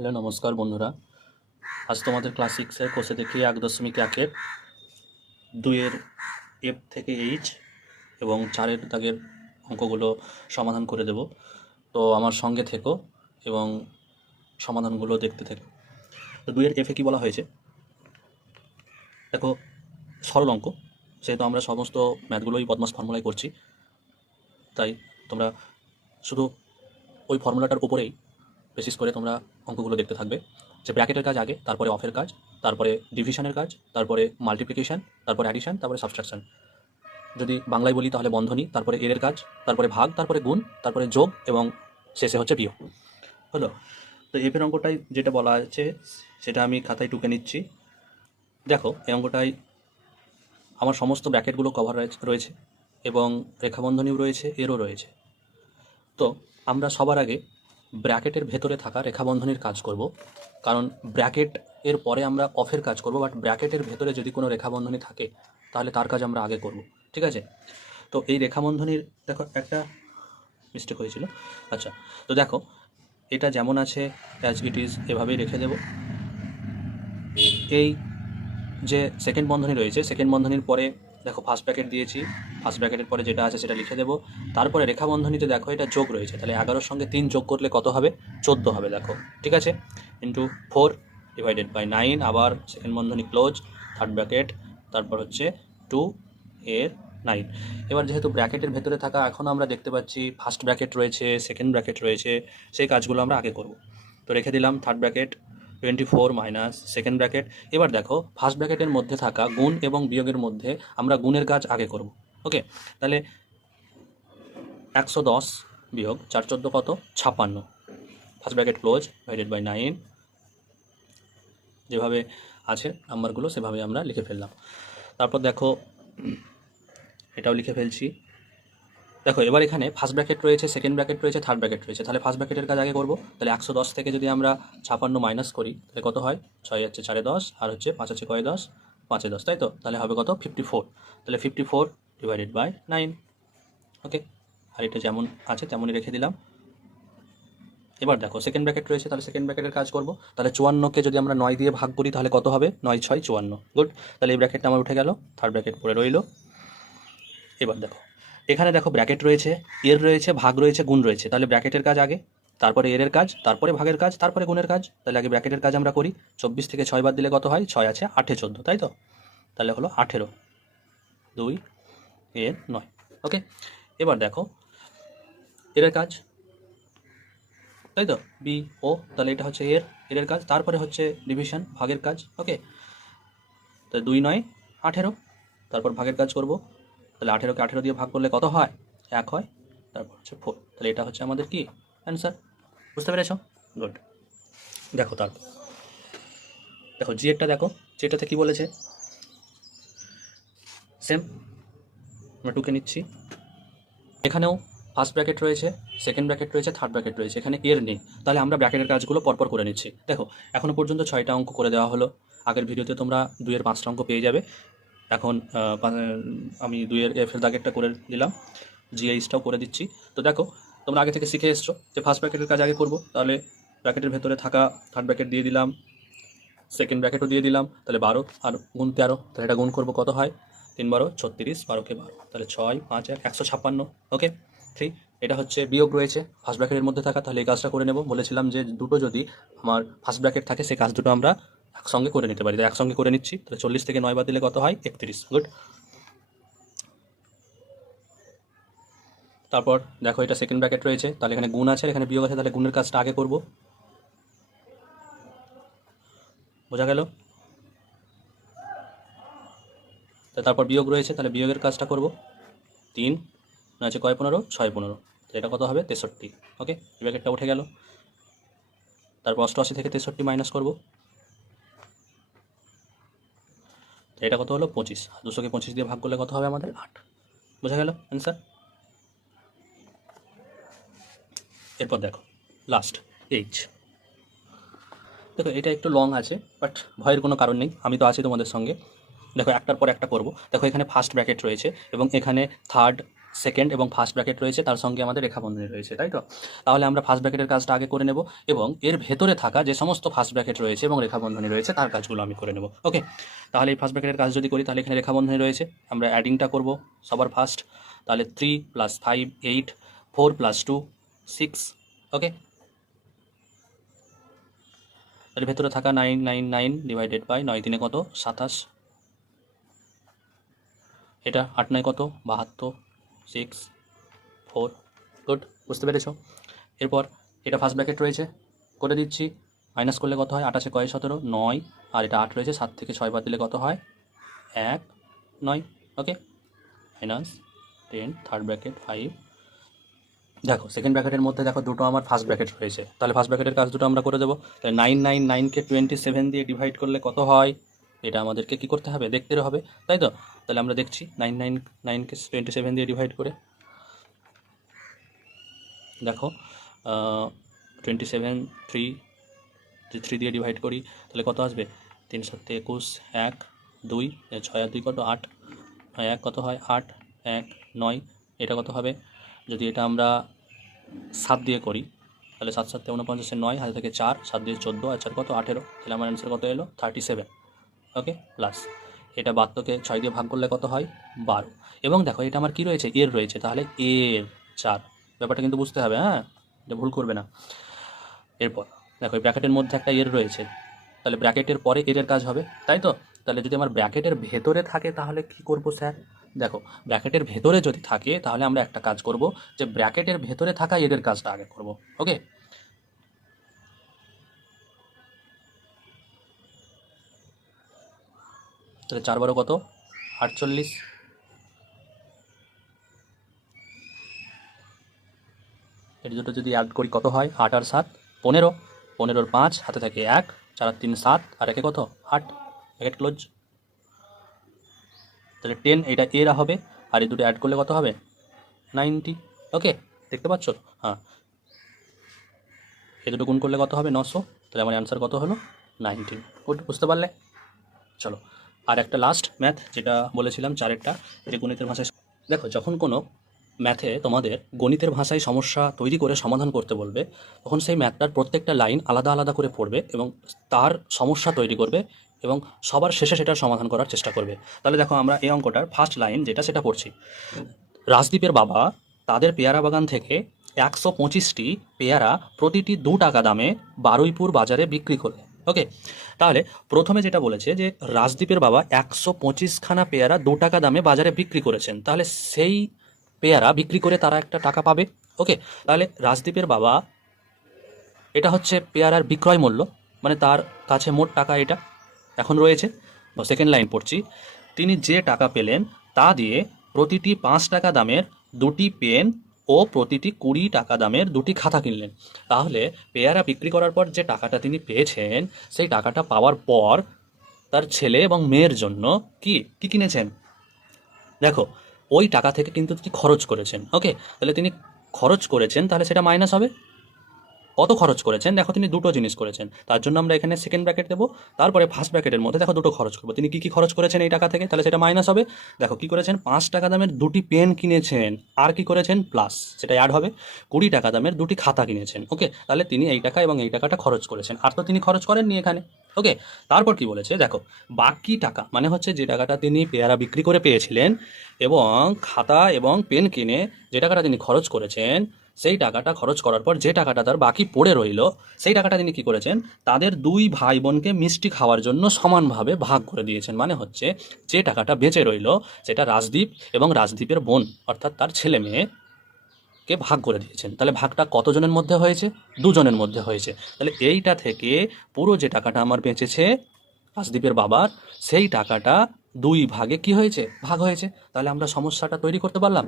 Hello নমস্কার বন্ধুরা। আজ তোমাদের ক্লাস সিক্সের কোষে দেখি 1.1-এর 2-এর এফ থেকে এইচ এবং 4-এর দাগের অঙ্কগুলো সমাধান করে দেব। তো আমার সঙ্গে থেকো এবং সমাধানগুলো দেখতে থেকো। তো 2-এর এফে কী বলা হয়েছে দেখো, সরল অঙ্ক, সেহেতু আমরা সমস্ত ম্যাথগুলোই বদমাস ফর্মুলায় করছি, তাই তোমরা শুধু ওই ফর্মুলাটার উপরেই বেসিস করে তোমরা অঙ্কগুলো দেখতে থাকবে। যে ব্র্যাকেটের কাজ আগে, তারপরে অফের কাজ, তারপরে ডিভিশনের কাজ, তারপরে মাল্টিপ্লিকেশন, তারপরে অ্যাডিশন, তারপরে সাবট্রাকশন। যদি বাংলায় বলি তাহলে বন্ধনী, তারপরে এর কাজ, তারপরে ভাগ, তারপরে গুণ, তারপরে যোগ এবং শেষে হচ্ছে বিয়োগ। হলো? তো এফের অঙ্কটাই যেটা বলা আছে সেটা আমি খাতায় টুকে নিচ্ছি। দেখো, এই অঙ্কটাই আমার সমস্ত ব্র্যাকেটগুলো কভার রয়েছে এবং রেখাবন্ধনীও রয়েছে, এরও রয়েছে। তো আমরা সবার আগে ব্র্যাকেটের ভেতরে থাকা রেখাবন্ধনীর কাজ করব, কারণ ব্র্যাকেট এর পরে আমরা অফের কাজ করব, বাট ব্র্যাকেটের ভেতরে যদি কোনো রেখাবন্ধনী থাকে তাহলে তার কাজ আমরা আগে করব। ঠিক আছে? তো এই রেখাবন্ধনীর দেখো একটা মিস্টেক হয়েছিল। আচ্ছা, তো দেখো এটা যেমন আছে অ্যাজ ইট ইজ এভাবেই রেখে দেব। এই যে সেকেন্ড বন্ধনী রয়েছে, সেকেন্ড বন্ধনীর পরে দেখো ফার্স্ট ব্র্যাকেট দিয়েছি, ফার্স্ট ব্র্যাকেটের পরে যেটা আছে সেটা লিখে দেবো। তারপরে রেখা বন্ধনীতে দেখো এটা যোগ রয়েছে, তাহলে 11-র সঙ্গে 3 যোগ করলে কত হবে? 14 হবে। দেখো, ঠিক আছে, ইন্টু 4 ডিভাইডেড বাই 9, আবার সেকেন্ড বন্ধনী ক্লোজ, থার্ড ব্র্যাকেট, তারপর হচ্ছে 2 এর 9। এবার যেহেতু ব্র্যাকেটের ভেতরে থাকা এখন আমরা দেখতে পাচ্ছি ফার্স্ট ব্র্যাকেট রয়েছে, সেকেন্ড ব্র্যাকেট রয়েছে, সেই কাজগুলো আমরা আগে করব। তো রেখে দিলাম third bracket 24 minus second bracket. এবার দেখো ফার্স্ট ব্র্যাকেটের মধ্যে থাকা গুণ এবং বিয়োগের মধ্যে আমরা গুণের কাজ আগে করব। ওকে, তাহলে 110 বিয়োগ 4 14 কত? 56। First bracket close divided by 9, যেভাবে আছে নাম্বারগুলো সেভাবে আমরা লিখে ফেললাম। তারপর দেখো এটাও লিখে ফেলছি। দেখো এবার এখানে ফার্স্ট ব্র্যাকেট রয়েছে, সেকেন্ড ব্র্যাকেট রয়েছে, থার্ড ব্র্যাকেট রয়েছে, তাহলে ফার্স্ট ব্র্যাকেটের কাজ আগে করব। তাহলে 110 থেকে যদি আমরা 56 মাইনাস করি তাহলে কত হয়? 6 হচ্ছে 4 10, আর হচ্ছে 5 আছে কয় 10? 5 10, তাই তো? তাহলে হবে কত? 54। তাহলে 54 ডিভাইডেড বাই 9। ওকে, আর এটা যেমন আছে তেমনই রেখে দিলাম। এবার দেখো সেকেন্ড ব্র্যাকেট রয়েছে, তাহলে সেকেন্ড ব্র্যাকেটের কাজ করব। তাহলে 54কে যদি আমরা 9 দিয়ে ভাগ করি তাহলে কত হবে? 9 6 54। গুড, তাহলে এই ব্র্যাকেটটা আমার উঠে গেল, থার্ড ব্র্যাকেট পড়ে রইল। এবার দেখো এখানে দেখো ব্র্যাকেট রয়েছে, এর রয়েছে, ভাগ রয়েছে, গুণ রয়েছে, তাহলে ব্র্যাকেটের কাজ আগে, তারপরে এর কাজ, তারপরে ভাগের কাজ, তারপরে গুণের কাজ। তাহলে আগে ব্র্যাকেটের কাজ আমরা করি। 24 থেকে 6 বাদ দিলে কত হয়? 6 আছে 8 14, তাই তো? তাহলে হলো 18 2 এর 9। ওকে, এবার দেখো এর কাজ, তাই তো? বি ও, তাহলে এটা হচ্ছে এর কাজ, তারপরে হচ্ছে ডিভিশন, ভাগের কাজ। ওকে, তাহলে 2 9 18, তারপর ভাগের কাজ করব। তাহলে 18কে 18 দিয়ে ভাগ করলে কত হয়? 1 হয়, তারপর হচ্ছে 4। তাহলে এটা হচ্ছে আমাদের কি অ্যান্সার। বুঝতে পেরেছ? গুড। দেখো তারপর দেখো জিএরটা দেখো, জিএরটাতে কী বলেছে? সেম, আমরা টুকে নিচ্ছি। এখানেও ফার্স্ট ব্র্যাকেট রয়েছে, সেকেন্ড ব্র্যাকেট রয়েছে, থার্ড ব্র্যাকেট রয়েছে, এখানে এর নেই, তাহলে আমরা ব্র্যাকেটের কাজগুলো পরপর করে নিচ্ছি। দেখো এখনও পর্যন্ত 6টা অঙ্ক করে দেওয়া হলো। আগের ভিডিওতে তোমরা 2-এর 5টা অঙ্ক পেয়ে যাবে। এখন আমি 2-এর এফের দাগেরটা করে দিলাম, জিএইচটাও করে দিচ্ছি। তো দেখো তোমরা আগে থেকে শিখে এসছো যে ফার্স্ট ব্র্যাকেটের কাজ আগে করব, তাহলে ব্র্যাকেটের ভেতরে থাকা থার্ড ব্র্যাকেট দিয়ে দিলাম, সেকেন্ড ব্র্যাকেটও দিয়ে দিলাম, তাহলে 12 আর গুণ 13, তাহলে এটা গুণ করবো, কত হয়? 3 12 36, 12কে 12, তাহলে 6 5 1 156। ওকে, 3। এটা হচ্ছে বিয়োগ রয়েছে ফার্স্ট ব্র্যাকেটের মধ্যে থাকা, তাহলে এই কাজটা করে নেব। বলেছিলাম যে দুটো যদি আমার ফার্স্ট ব্র্যাকেট থাকে সেই কাজ দুটো আমরা একসঙ্গে করে নিতে পারি, তাই একসঙ্গে করে নিচ্ছি। তাহলে 40 থেকে 9 বাদ দিলে কত হয়? 31। গুড। তারপর দেখো এটা সেকেন্ড ব্র্যাকেট রয়েছে, তাহলে এখানে গুণ আছে, এখানে বিয়োগ আছে, তাহলে গুণের কাজটা আগে করব। বোঝা গেল? তারপর বিয়োগ রয়েছে, তাহলে বিয়োগের কাজটা করব। 3 আছে কয় 15? 6 15, তাহলে এটা কত হবে? 63। ওকে, ব্র্যাকেটটা উঠে গেল। তারপর 88 থেকে 63 মাইনাস করব, তো এটা কত হলো? 25। 200কে 25 দিয়ে ভাগ করলে কত হবে আমাদের? 8। বোঝা গেল অ্যান্সার? এরপর দেখো লাস্ট এইচ। দেখো এটা একটু লং আছে, বাট ভয়ের কোনো কারণ নেই, আমি তো আছি তোমাদের সঙ্গে। দেখো একটার পর একটা করব। দেখো এখানে ফার্স্ট ব্র্যাকেট রয়েছে এবং এখানে থার্ড, সেকেন্ড এবং ফার্স্ট ব্র্যাকেট রয়েছে, তার সঙ্গে আমাদের রেখা বন্ধনী রয়েছে, তাই তো? তাহলে আমরা ফার্স্ট ব্র্যাকেটের কাজটা আগে করে নেব এবং এর ভেতরে থাকা যে সমস্ত ফার্স্ট ব্র্যাকেট রয়েছে এবং রেখা বন্ধনী রয়েছে তার কাজগুলো আমি করে নেব। ওকে, তাহলে এই ফার্স্ট ব্র্যাকেটের কাজ যদি করি তাহলে এখানে রেখা বন্ধনী রয়েছে, আমরা অ্যাডিংটা করব সবার ফার্স্ট। তাহলে 3 + 5 8, 4 + 2 6। ওকে, এর ভেতরে থাকা 999 ডিভাইডেড বাই 9 3 কত 27, এটা 8 9 কত 72, 6 4। গুড, বুঝতে পেরেছো? এরপর এটা ফার্স্ট ব্র্যাকেট রয়েছে, করে দিচ্ছি। মাইনাস করলে কত হয়, 8 কয় 17 9, আর এটা 8 রয়েছে, 7 থেকে 6 বাদ দিলে কত হয় 1 9। ওকে, মাইনাস 10 থার্ড ব্র্যাকেট 5। দেখো সেকেন্ড ব্র্যাকেটের মধ্যে দেখো দুটো আমার ফার্স্ট ব্র্যাকেট রয়েছে, তাহলে ফার্স্ট ব্র্যাকেটের কাজ দুটো আমরা করে দেবো। তাহলে 999কে 27 দিয়ে ডিভাইড করলে কত হয়, এটা আমাদেরকে কি করতে হবে, দেখতে হবে, তাই তো? তাহলে আমরা দেখছি 999কে 27 দিয়ে ডিভাইড করে। দেখো 27 3 দিয়ে ডিভাইড করি তাহলে কত আসবে, 3 7 21, 1 2, 6 আর 2 কত 8, 1 কত হয় 8 1 9, এটা কত হবে, যদি এটা আমরা 7 দিয়ে করি তাহলে 7 7 49, 9 হাতে থেকে 4, 7 দিয়ে 14 আর 4 কত 18, তাহলে আমার অ্যান্সার কত এলো 37। ওকে, প্লাস এটা 72কে 6 দিয়ে ভাগ করলে কত হয় 12। এবং দেখো এটা আমার কি রয়েছে, এর রয়েছে, তাহলে এর 4, ব্যাপারটা কিন্তু বুঝতে হবে, হ্যাঁ, এটা ভুল করবে না। এরপর দেখো এই ব্র্যাকেটের মধ্যে একটা এর রয়েছে, তাহলে ব্র্যাকেটের পরে এর কাজ হবে, তাই তো? তাহলে যদি আমার ব্র্যাকেটের ভেতরে থাকে তাহলে কি করব স্যার, দেখো ব্র্যাকেটের ভেতরে যদি থাকে তাহলে আমরা একটা কাজ করব, যে ব্র্যাকেটের ভেতরে থাকা এদের কাজটা আগে করব। ওকে, তাহলে 4 12 কত 48, এর দুটো যদি অ্যাড করি কত হয় 8 আর 7 15, 15 5 হাতে থাকে 1, 4 আর 3 7 আর একে কত 8, ব্র্যাকেট ক্লোজ। তাহলে 10 এটা এরা হবে, আর এই দুটো অ্যাড করলে কত হবে 90। ওকে, দেখতে পাচ্ছ? হ্যাঁ, এই দুটো গুণ করলে কত হবে 900, তাহলে আমার অ্যান্সার কত হলো 19। গুড, বুঝতে পারলে? চলো আর একটা লাস্ট ম্যাথ যেটা বলেছিলাম চারেরটা, যে গণিতের ভাষায়। দেখো যখন কোনো ম্যাথে তোমাদের গণিতের ভাষায় সমস্যা তৈরি করে সমাধান করতে বলবে, তখন সেই ম্যাথটার প্রত্যেকটা লাইন আলাদা আলাদা করে পড়বে এবং তার সমস্যা তৈরি করবে এবং সবার শেষে সেটার সমাধান করার চেষ্টা করবে। তাহলে দেখো আমরা এই অঙ্কটার ফার্স্ট লাইন যেটা সেটা পড়ছি। রাজদীপের বাবা তাদের পেয়ারা বাগান থেকে 125টি পেয়ারা প্রতিটি 2 টাকা দামে বারুইপুর বাজারে বিক্রি করলে। ওকে, তাহলে প্রথমে যেটা বলেছে যে রাজদীপের বাবা 125খানা পেয়ারা 2 টাকা দামে বাজারে বিক্রি করেছেন, তাহলে সেই পেয়ারা বিক্রি করে তারা একটা টাকা পাবে। ওকে, তাহলে রাজদীপের বাবা, এটা হচ্ছে পেয়ারার বিক্রয় মূল্য, মানে তার কাছে মোট টাকা এটা এখন রয়েছে। সেকেন্ড লাইন পড়ছি, তিনি যে টাকা পেলেন তা দিয়ে প্রতিটি 5 টাকা দামের 2টি পেন ও প্রতিটি 20 টাকা দামের 2টি খাতা কিনলেন। তাহলে পেয়ারা বিক্রি করার পর যে টাকাটা তিনি পেয়েছেন, সেই টাকাটা পাওয়ার পর তার ছেলে এবং মেয়ের জন্য কি কি কিনেছেন, দেখো ওই টাকা থেকে কিন্তু তিনি খরচ করেছেন। ওকে, তাহলে তিনি খরচ করেছেন, তাহলে সেটা মাইনাস হবে। কত খরচ করেছেন, দেখো তিনি দুটো জিনিস করেছেন, তার জন্য আমরা এখানে সেকেন্ড ব্র্যাকেট দেবো, তারপরে ফার্স্ট ব্র্যাকেটের মধ্যে দেখো দুটো খরচ করবো, তিনি কি খরচ করেছেন এই টাকা থেকে, তাহলে সেটা মাইনাস হবে। দেখো কি করেছেন, 5 টাকা দামের 2টি পেন কিনেছেন, আর কি করেছেন প্লাস, সেটা অ্যাড হবে, 20 টাকা দামের 2টি খাতা কিনেছেন। ওকে, তাহলে তিনি এই টাকা এবং এই টাকাটা খরচ করেছেন, আর তো তিনি খরচ করেননি এখানে। ওকে, তারপর কি বলেছে দেখো, বাকি টাকা মানে হচ্ছে যে টাকাটা তিনি পেয়ারা বিক্রি করে পেয়েছিলেন এবং খাতা এবং পেন কিনে যে টাকাটা তিনি খরচ করেছেন, সেই টাকাটা খরচ করার পর যে টাকাটা তার বাকি পড়ে রইল, সেই টাকাটা তিনি কি করেছেন, তাদের 2 ভাই বোনকে মিষ্টি খাওয়ার জন্য সমানভাবে ভাগ করে দিয়েছেন। মানে হচ্ছে যে টাকাটা বেঁচে রইল সেটা রাজদীপ এবং রাজদীপের বোন অর্থাৎ তার ছেলে মেয়েকে ভাগ করে দিয়েছেন। তাহলে ভাগটা কতজনের মধ্যে হয়েছে, 2 জনের মধ্যে হয়েছে। তাহলে এইটা থেকে পুরো যে টাকাটা আমার বেঁচেছে রাজদীপের বাবার, সেই টাকাটা 2 ভাগে কি হয়েছে, ভাগ হয়েছে। তাহলে আমরা সমস্যাটা তৈরি করতে পারলাম।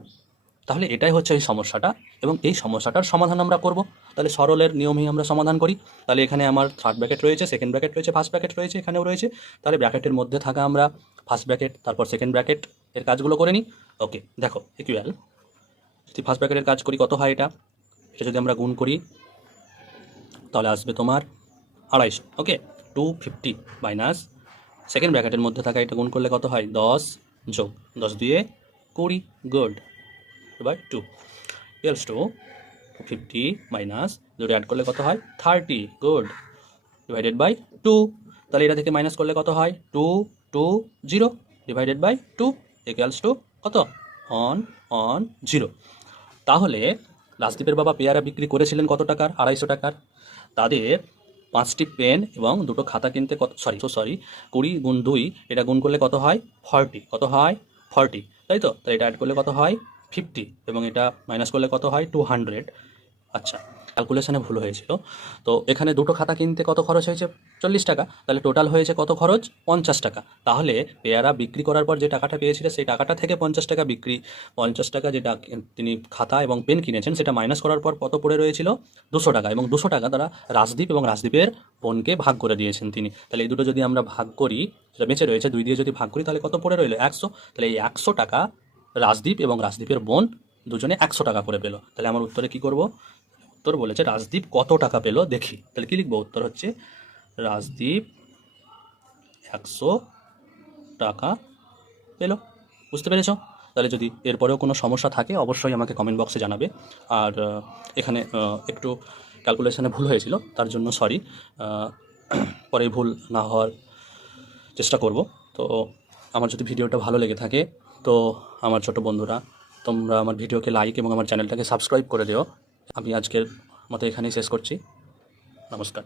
তাহলে এটাই হচ্ছে এই সমস্যাটা, এবং এই সমস্যাটার সমাধান আমরা করব। তাহলে সরলের নিয়মেই আমরা সমাধান করি। তাহলে এখানে আমার থার্ড ব্র্যাকেট রয়েছে, সেকেন্ড ব্র্যাকেট রয়েছে, ফার্স্ট ব্র্যাকেট রয়েছে, এখানেও রয়েছে। তাহলে ব্র্যাকেটের মধ্যে থাকা আমরা ফার্স্ট ব্র্যাকেট তারপর সেকেন্ড ব্র্যাকেট এর কাজগুলো করে নিই। ওকে, দেখো ইকুয়াল, যদি ফার্স্ট ব্র্যাকেটের কাজ করি কত হয়, এটা যদি আমরা গুণ করি তাহলে আসবে তোমার 250। ওকে, 250 মাইনাস সেকেন্ড ব্র্যাকেটের মধ্যে থাকা এটা গুণ করলে কত হয় 10 যোগ 10 দিয়ে 20। Good, by 2 equals to 50 minus দুটো অ্যাড করলে কত হয় 30, গুড, ডিভাইডেড বাই 2। তাহলে এটা থেকে মাইনাস করলে কত হয় 2 2 0 ডিভাইডেড বাই 2 ইকুয়ালস টু কত 1 0। তাহলে রাজদীপের বাবা পেয়ারা বিক্রি করেছিলেন কত টাকার 250 টাকার। তাদের 5টি পেন এবং দুটো খাতা কিনতে কত সরি 20 গুণ 2 এটা গুণ করলে কত হয় 40, কত হয় 40, তাই তো। তাই এটা অ্যাড করলে কত হয় 50 এবং এটা মাইনাস করলে কত হয় 200। আচ্ছা, ক্যালকুলেশনে ভুল হয়েছিল। তো এখানে দুটো খাতা কিনতে কত খরচ হয়েছে 40 টাকা, তাহলে টোটাল হয়েছে কত খরচ 50 টাকা। তাহলে পেয়ারা বিক্রি করার পর যে টাকাটা পেয়েছিল সেই টাকাটা থেকে 50 টাকা 50 টাকা যেটা তিনি খাতা এবং পেন কিনেছেন সেটা মাইনাস করার পর কত পড়ে রয়েছিল 200 টাকা, এবং 200 টাকা তারা রাজদীপ এবং রাজদীপের বোনকে ভাগ করে দিয়েছেন তিনি। তাহলে এই দুটো যদি আমরা ভাগ করি, যেটা বেঁচে রয়েছে 2 দিয়ে যদি ভাগ করি তাহলে কত পড়ে রইল 100। তাহলে এই 100 টাকা রাজদীপ এবং রাজদীপের বোন দুজনে 100 টাকা করে পেল। তাহলে আমার উত্তরে কি করব, উত্তর বলেছে রাজদীপ কত টাকা পেল দেখি। তাহলে কি লিখবো, উত্তর হচ্ছে রাজদীপ 100 টাকা পেল। বুঝতে পেরেছ? তাহলে যদি এরপরেও কোনো সমস্যা থাকে অবশ্যই আমাকে কমেন্ট বক্সে জানাবে। আর এখানে একটু ক্যালকুলেশনে ভুল হয়েছিল, তার জন্য সরি। পরে ভুল না হওয়ার চেষ্টা করব। তো আমার যদি ভিডিওটা ভালো লেগে থাকে তো আমার ছোট বন্ধুরা তোমরা আমার ভিডিওকে লাইক এবং আমার চ্যানেলটাকে সাবস্ক্রাইব করে দিও। আমি আজকের মতো এখানেই শেষ করছি। নমস্কার।